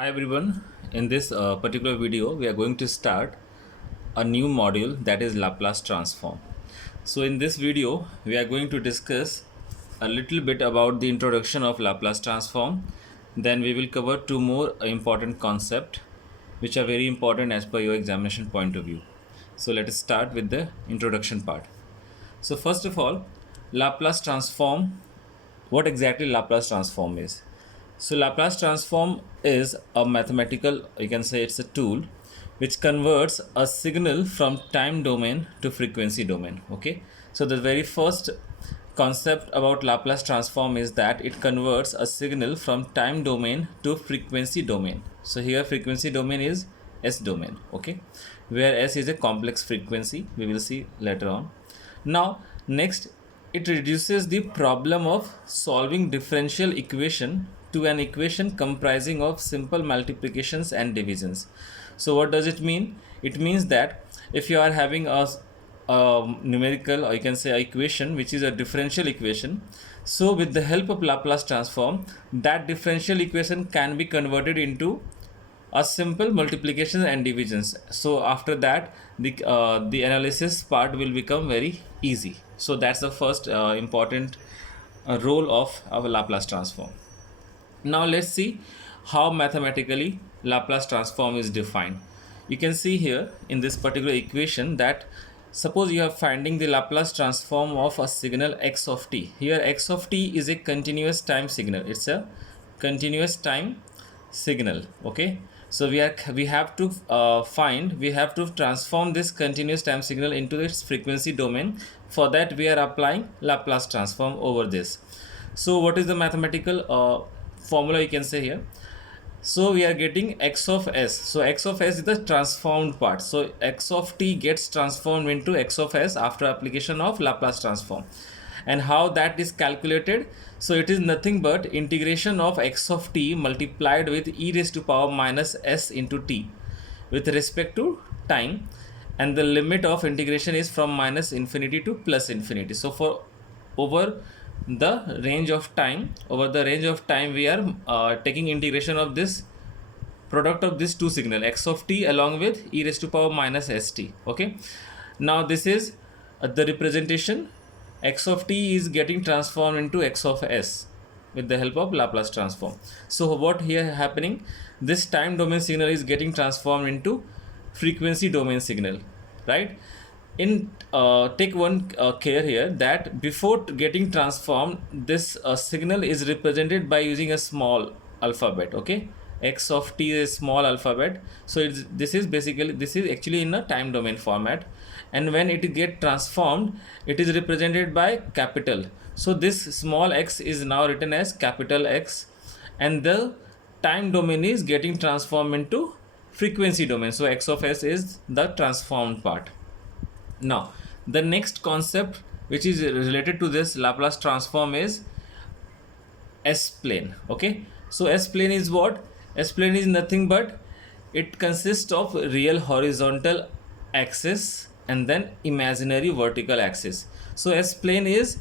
Hi everyone, in this particular video we are going to start a new module that is Laplace Transform. So in this video we are going to discuss a little bit about the introduction of Laplace Transform. Then we will cover two more important concepts which are very important as per your examination point of view. So let us start with the introduction part. So first of all, Laplace Transform, what exactly Laplace Transform is? So Laplace transform is a mathematical, you can say it's a tool which converts a signal from time domain to frequency domain. Okay. So the very first concept about Laplace transform is that it converts a signal from time domain to frequency domain. So here frequency domain is S domain. Okay. Where S is a complex frequency. We will see later on. Now next, it reduces the problem of solving differential equation to an equation comprising of simple multiplications and divisions. So what does it mean? It means that if you are having a numerical, or you can say an equation which is a differential equation, so with the help of Laplace transform, that differential equation can be converted into a simple multiplication and divisions. So after that the analysis part will become very easy. So that's the first important role of our Laplace transform. Now let's see how mathematically Laplace transform is defined. You can see here in this particular equation that suppose you are finding the Laplace transform of a signal x of t. Here x of t is a continuous time signal. It's a continuous time signal. Okay. So we have to transform this continuous time signal into its frequency domain. For that we are applying Laplace transform over this. So what is the mathematical formula you can say here? So we are getting x of s. So x of s is the transformed part. So x of t gets transformed into x of s after application of Laplace transform. And how that is calculated? So it is nothing but integration of x of t multiplied with e raised to power minus s into t with respect to time, and the limit of integration is from minus infinity to plus infinity. So for over the range of time, we are taking integration of this product of this two signal x of t along with e raised to power minus st. Okay. Now this is the representation. X of t is getting transformed into x of s with the help of Laplace transform. So what here happening? This time domain signal is getting transformed into frequency domain signal, right? In take one care here that before getting transformed, this signal is represented by using a small alphabet. Okay, x of t is a small alphabet. So this is actually in a time domain format, and when it get transformed, it is represented by capital. So this small x is now written as capital X, and the time domain is getting transformed into frequency domain. So x of s is the transformed part. Now the next concept which is related to this Laplace transform is S-plane. Okay, so S-plane is what? S-plane is nothing but it consists of real horizontal axis and then imaginary vertical axis. So S-plane is,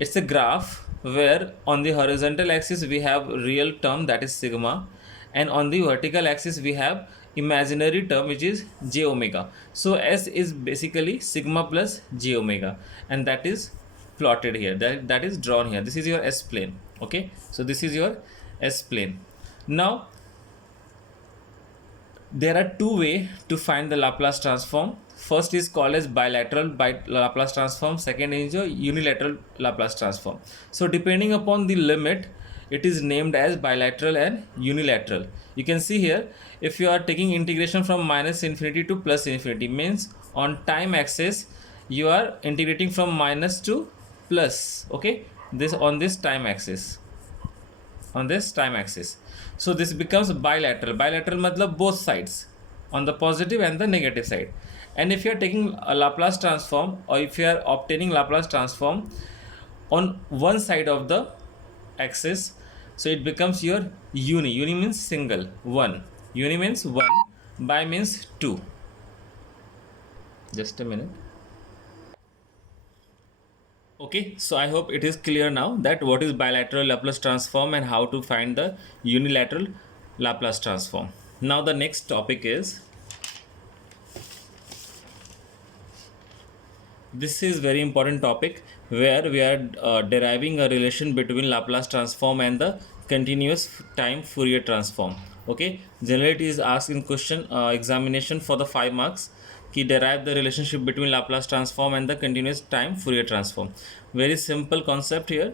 it's a graph where on the horizontal axis we have real term, that is sigma, and on the vertical axis we have imaginary term which is j omega. So S is basically sigma plus j omega, and that is plotted here, that is drawn here. This is your S plane. Okay, so this is your S plane. Now there are two ways to find the Laplace transform. First is called as bilateral Laplace transform, second is your unilateral Laplace transform. So depending upon the limit, it is named as bilateral and unilateral. You can see here, if you are taking integration from minus infinity to plus infinity, means on time axis you are integrating from minus to plus. Okay, this on this time axis, so this becomes bilateral. Bilateral matlab both sides, on the positive and the negative side. And if you are taking a Laplace transform, or if you are obtaining Laplace transform on one side of the axis, so it becomes your uni. Uni means single, one. Uni means one, bi means two. Just a minute. Okay, so I hope it is clear now that what is bilateral Laplace transform and how to find the unilateral Laplace transform. Now the next topic is, this is very important topic where we are deriving a relation between Laplace transform and the continuous time Fourier transform. Okay, generally it is asked in question examination for the 5 marks कि derive the relationship between Laplace transform and the continuous time Fourier transform. Very simple concept here,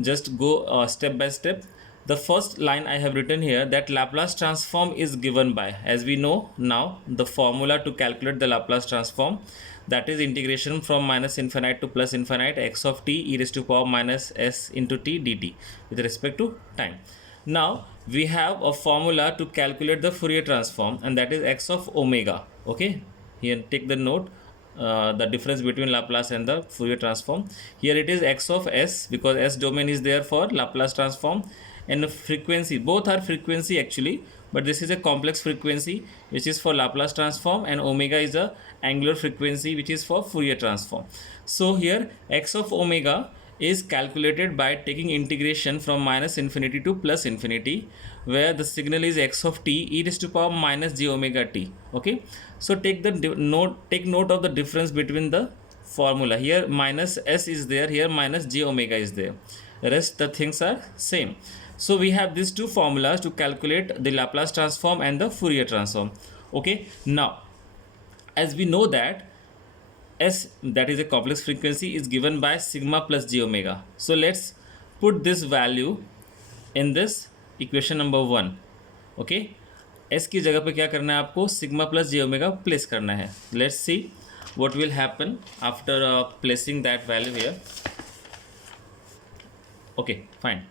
just go step by step. The first line I have written here, that Laplace transform is given by, as we know now, the formula to calculate the Laplace transform, that is integration from minus infinite to plus infinite x of t e raised to power minus s into t dt with respect to time. Now we have a formula to calculate the Fourier transform, and that is x of omega. Okay, here take the note, the difference between Laplace and the Fourier transform. Here it is x of s, because s domain is there for Laplace transform, and frequency, both are frequency actually, but this is a complex frequency which is for Laplace transform, and omega is a angular frequency which is for Fourier transform. So here x of omega is calculated by taking integration from minus infinity to plus infinity, where the signal is x of t e raised to power minus j omega t. Okay, so take note of the difference between the formula. Here minus s is there, here minus j omega is there, rest the things are same. So we have these two formulas to calculate the Laplace transform and the Fourier transform. Okay, now as we know that s, that is a complex frequency, is given by sigma plus j omega. So let's put this value in this equation number 1. Okay, s की जगह पे क्या करना है आपको, sigma plus जे omega place करना है. Let's see what will happen after placing that value here. Okay, fine.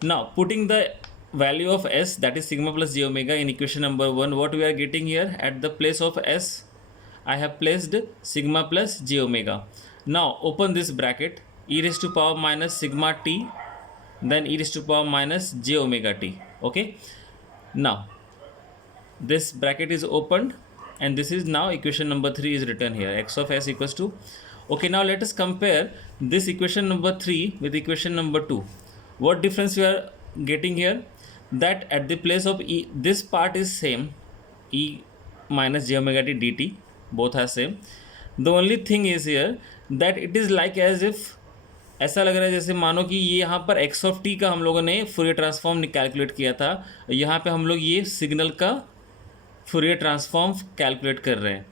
Now putting the value of s, that is sigma plus j omega, in equation number 1, what we are getting here, at the place of s I have placed sigma plus j omega. Now open this bracket, e raised to power minus sigma t, then e raised to power minus j omega t. Okay, now this bracket is opened, and this is now equation number 3 is written here, x of s equals to. Okay, now let us compare this equation number 3 with equation number 2. What difference we are getting here, that at the place of e, this part is same, e minus j omega t dt, both are same. The only thing is here that it is like as if, ऐसा लग रहा है जैसे मानो कि ये यहाँ पर x of t का हम लोगों ने फूरियर ट्रांसफॉर्म कैलकुलेट किया था, यहाँ पे हम लोग ये सिग्नल का फूरियर ट्रांसफॉर्म कैलकुलेट कर रहे हैं.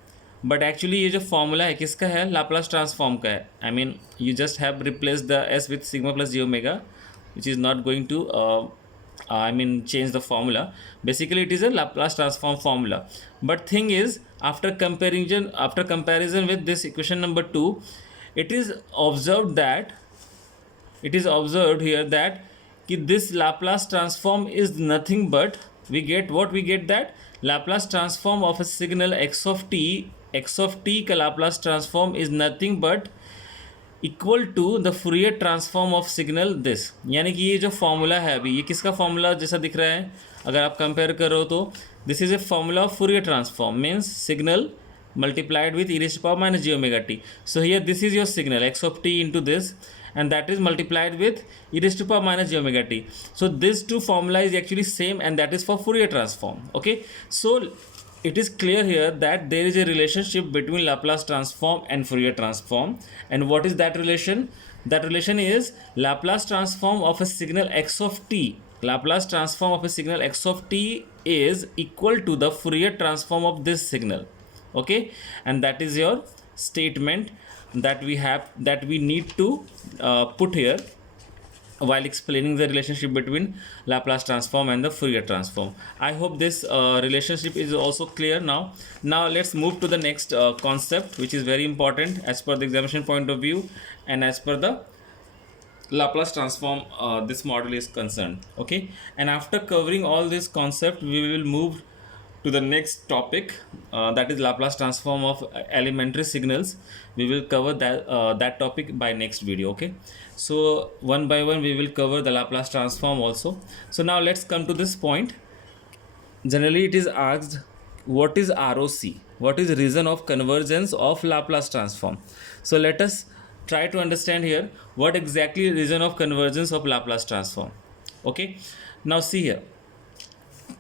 बट एक्चुअली ये जो फॉर्मूला है किसका है, लाप्लास ट्रांसफॉर्म का है. I mean you just have replace the s with sigma plus j omega, which is not going to change the formula. Basically it is a Laplace transform formula. But thing is, after comparison with this equation number 2, it is observed here that this Laplace transform is nothing but, we get that Laplace transform of a signal x of t का Laplace transform is nothing but equal to the Fourier transform of signal this. यानी कि ये जो formula है अभी, ये किसका formula जैसा दिख रहा है, अगर आप कंपेयर करो तो this is a formula of Fourier transform, means signal multiplied with e raised to power minus j omega t. So here this is your signal x of t into this, and that is multiplied with e raised to power minus j omega t. So these two formula is actually same, and that is for Fourier transform. Okay, so it is clear here that there is a relationship between Laplace transform and Fourier transform. And what is that relation? That relation is Laplace transform of a signal x of t. Laplace transform of a signal x of t is equal to the Fourier transform of this signal. Okay, and that is your statement that we need to put here while explaining the relationship between Laplace transform and the Fourier transform. I hope this relationship is also clear now. Now let's move to the next concept, which is very important as per the examination point of view and as per the Laplace transform this model is concerned. Okay, and after covering all this concept, we will move to the next topic, that is Laplace transform of elementary signals. We will cover that topic by next video. Okay, so one by one we will cover the Laplace transform also. So now let's come to this point. Generally it is asked, what is ROC, what is reason of convergence of Laplace transform. So let us try to understand here what exactly reason of convergence of Laplace transform. Okay, now see here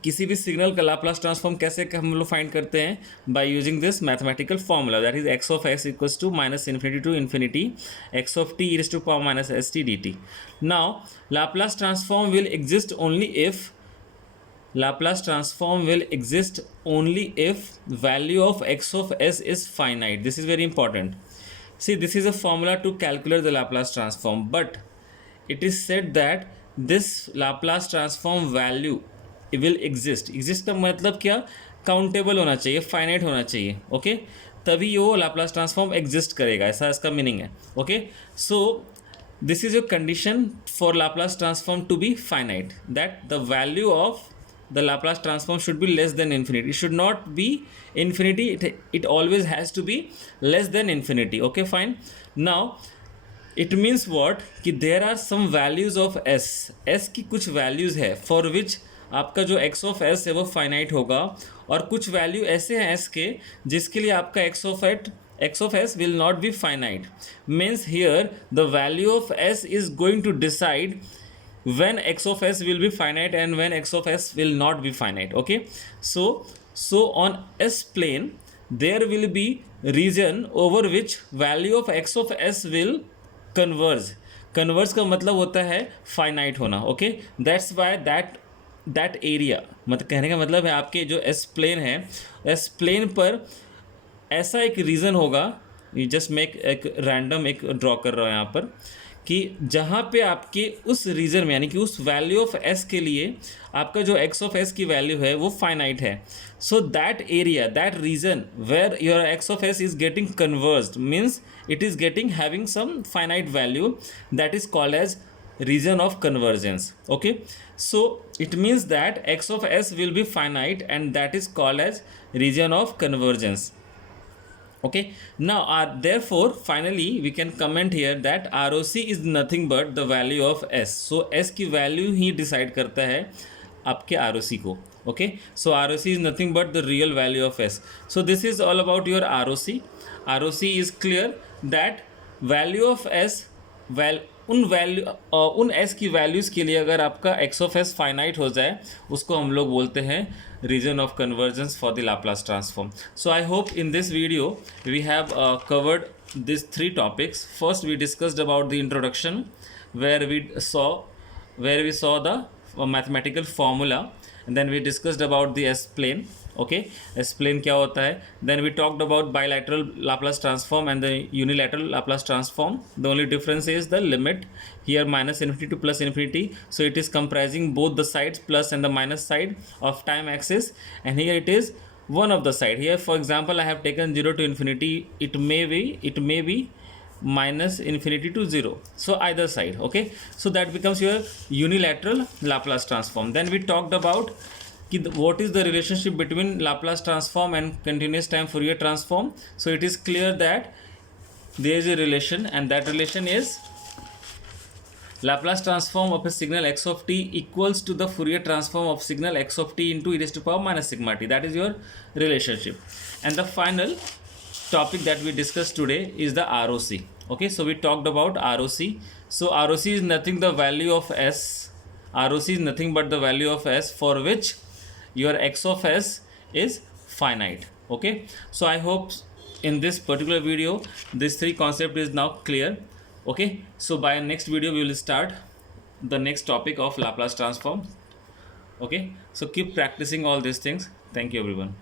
किसी भी signal का Laplace transform कैसे हम लोग find करते हैं by using this mathematical formula that is x of x equals to minus infinity to infinity x of t is to power minus s t d t. Now Laplace transform will exist only if Laplace transform will exist only if value of x of s is finite. This is very important. See, this is a formula to calculate the Laplace transform, but it is said that this Laplace transform value will exist. Exist का मतलब क्या? Countable होना चाहिए, finite होना चाहिए. Okay, तभी वो Laplace transform exist करेगा, ऐसा इसका मीनिंग है. Okay, so this is your condition for Laplace transform to be finite, that the value of the Laplace transform should be less than infinity. It should not be infinity, it always has to be less than infinity. Okay, fine. Now it means what कि there are some values of s की कुछ values है for which आपका जो x of s है वो finite होगा, और कुछ value ऐसे हैं s के जिसके लिए आपका x of s will not be finite. Means here the value of s is going to decide when x of s will be finite and when x of s will not be finite. Okay, so on s plane there will be region over which value of x of s will converge. Converge का मतलब होता है finite होना. Okay, that's why that area, मतलब कहने का मतलब है आपके जो s plane है, s plane पर ऐसा एक रीजन होगा, ये जस्ट मेक एक रैंडम एक ड्रॉ कर रहा हूँ यहाँ पर, कि जहाँ पे आपके उस रीजन में यानी कि उस वैल्यू ऑफ s के लिए आपका जो x ऑफ s की वैल्यू है वो फाइनाइट है. So that area, that region where your x of s is getting converged means it is getting having some finite value, that is called as region of convergence. Okay, so it means that x of s will be finite and that is called as region of convergence. Okay, now therefore finally we can comment here that ROC is nothing but the value of s. So s की value ही decide करता है आपके ROC को. Okay, so ROC is nothing but the real value of s. So this is all about your ROC. ROC is clear that value of s उन s की values के लिए अगर आपका x of s फाइनाइट हो जाए उसको हम लोग बोलते हैं region of convergence for the Laplace transform. So I hope in this video we have covered these three topics. First we discussed about the introduction where we saw the mathematical formula, and then we discussed about the s plane. Okay, s plane क्या होता है. Then we talked about bilateral Laplace transform and the unilateral Laplace transform. The only difference is the limit here, minus infinity to plus infinity, so it is comprising both the sides, plus and the minus side of time axis, and here it is one of the side. Here for example I have taken 0 to infinity, it may be minus infinity to 0, so either side. Okay, so that becomes your unilateral Laplace transform. Then we talked about what is the relationship between Laplace transform and continuous time Fourier transform. So it is clear that there is a relation, and that relation is Laplace transform of a signal x of t equals to the Fourier transform of signal x of t into e raised to power minus sigma t. That is your relationship. And the final topic that we discussed today is the ROC. Okay, so we talked about ROC. So ROC is nothing the value of s. ROC is nothing but the value of s for which your x of s is finite. Okay, so I hope in this particular video this three concept is now clear. Okay, so by next video we will start the next topic of Laplace transform. Okay, so keep practicing all these things. Thank you everyone.